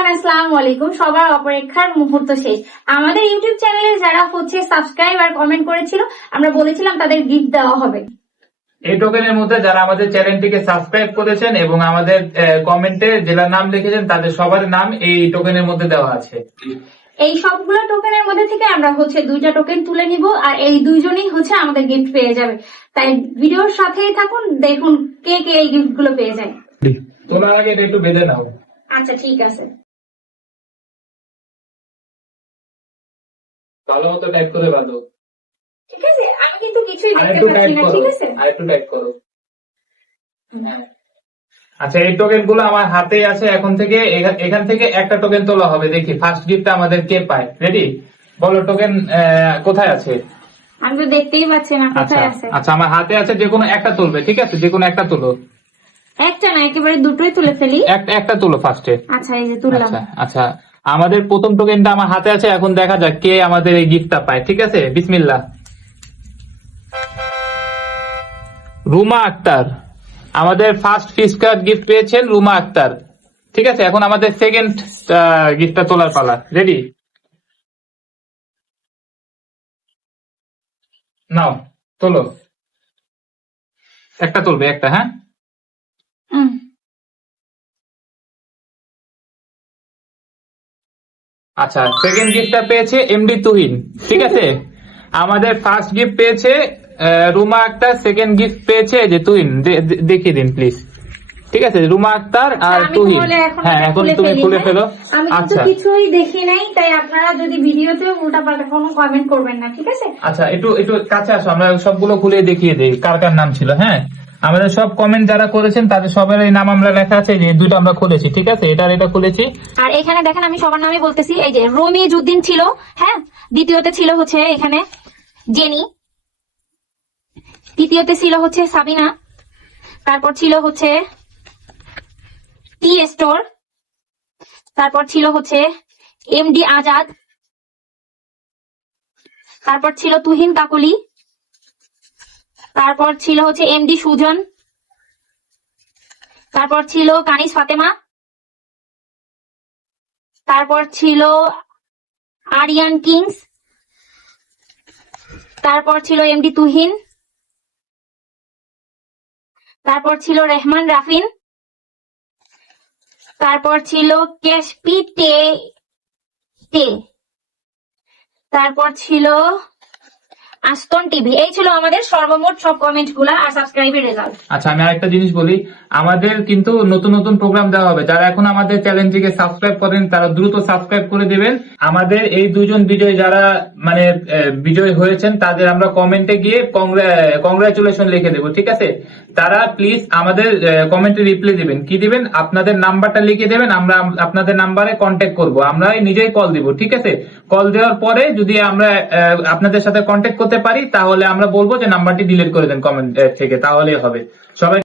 Everyone, আসসালামু আলাইকুম। সবার অপেক্ষার মুহূর্ত শেষ। আমাদের ইউটিউব চ্যানেলে যারা সাবস্ক্রাইব আর কমেন্ট করেছিল, আমরা বলেছিলাম তাদের গিফট দেওয়া হবে। এই টোকেনের মধ্যে যারা আমাদের চ্যানেলটিকে সাবস্ক্রাইব করেছেন এবং আমাদের কমেন্টে জেলার নাম লিখেছেন তাদের সবার নাম এই টোকেনের মধ্যে দেওয়া আছে। এই সবগুলো টোকেনের মধ্যে থেকে আমরা দুইটা টোকেন তুলে নিব, আর এই দুইজনই আমাদের গিফট পেয়ে যাবে। তাই ভিডিওর সাথেই থাকুন, দেখুন কে কে এই গিফট গুলো পেয়ে যায়। তোলার আগে এটা একটু বেঁধে নাও। আচ্ছা, ঠিক আছে। ভালো মতো টাইপ করে বাঁধো। ঠিক আছে, আমি কিন্তু কিছুই দেখতে আরেকটু পাচ্ছি টাইপ না। করো, ঠিক আছে, আরেকটু টাইপ করো। আচ্ছা, এই টোকেন গুলো আমার হাতেই আছে। এখান থেকে একটা টোকেন তোলা হবে। দেখি ফার্স্ট গিফটটা আমাদের কে পায়। রেডি? বলো টোকেন কোথায় আছে? আমি তো দেখতেই পাচ্ছি না কোথায় আছে। আচ্ছা, আমার হাতে আছে, যে কোনো একটা তুলবে। ঠিক আছে, যে কোনো একটা তুলো। একটা না, একেবারে দুটোই তুলে ফেলি। একটা তুলো ফার্স্টে। আচ্ছা, এই যে তুললাম। আচ্ছা, আমাদের প্রথম টোকেনটা আমার হাতে আছে। এখন দেখা যাক কে আমাদের এই গিফটটা পায়। ঠিক আছে, বিসমিল্লাহ। রুমা আক্তার আমাদের ফার্স্ট ফিশ কার্ড গিফট পেয়েছেন, রুমা আক্তার। ঠিক আছে, এখন আমাদের সেকেন্ড গিফটটা তোলার পালা। রেডি? নাও, তোলো। একটা তুলবে, একটা। হ্যাঁ, আচ্ছা, সেকেন্ড গিফটটা পেয়েছে এমডি তুহিন। ঠিক আছে, আমাদের ফার্স্ট গিফট পেয়েছে রুমা আক্তার, সেকেন্ড গিফট পেয়েছে যে তুহিন। দেখিয়ে দিন প্লিজ। ঠিক আছে, রুমা আক্তার আর তুহিন। হ্যাঁ, এখন তুমি খুলে ফেলো। আমি কিন্তু কিছুই দেখি নাই, তাই আপনারা যদি ভিডিওতে উল্টাপাল্টা কোনো কমেন্ট করবেন না। ঠিক আছে? আচ্ছা, একটু কাছে আসো, আমরা সবগুলো খুলে দেখিয়ে দিই কার কার নাম ছিল। হ্যাঁ, আমাদের সব কমেন্ট যারা করেছেন তাদের সবার নাম আমরা লেখা আছে। যে দুটো আমরা খুলেছি। ঠিক আছে, এটা খুলেছি। আর এখানে দেখেন, আমি সবার নামই বলতেছি। এই যে রমিজ উদ্দিন ছিল, হ্যাঁ। দ্বিতীয়তে ছিল এখানে জেনি। তৃতীয়তে ছিল সাবিনা। তারপর ছিল টি স্টোর। তারপর ছিল এমডি আজাদ। তারপর ছিল তুহিন কাকলি। তারপর ছিল এমডি সুজন। তারপর ছিল কানিস ফাতেমা। তারপর ছিল আরিয়ান কিংস। তারপর ছিল এমডি তুহিন। তারপর ছিল রেহমান রাফিন। তারপর ছিল কেশপি টে। তারপর ছিল আস্তন টিভি। এই ছিল আমাদের সর্বমোট সব কমেন্ট গুলা আর সাবস্ক্রাইবের রেজাল্ট। আচ্ছা, আমি আরেকটা জিনিস বলি। আমাদের কিন্তু নতুন নতুন প্রোগ্রাম দেওয়া হবে। যারা এখন আমাদের চ্যানেলটিকে সাবস্ক্রাইব করেন তারা দ্রুত সাবস্ক্রাইব করে দিবেন। আমাদের এই দুজন বিজয়ী যারা বিজয়ী হয়েছেন তাদের আমরা কমেন্টে গিয়ে কংগ্রাচুলেশন লিখে দেবো। ঠিক আছে, তারা প্লিজ আমাদের কমেন্টে রিপ্লাই দিবেন। কি দিবেন? আপনাদের নাম্বারটা লিখে দেবেন। আমরা আপনাদের নাম্বারে কন্ট্যাক্ট করব। আমরা নিজেই কল দিব। ঠিক আছে, কল দেওয়ার পরে যদি আমরা আপনাদের সাথে কন্ট্যাক্ট করতে পারি তাহলে আমরা বলবো যে নাম্বারটি ডিলিট করে দেন কমেন্ট থেকে, তাহলেই হবে। সবাই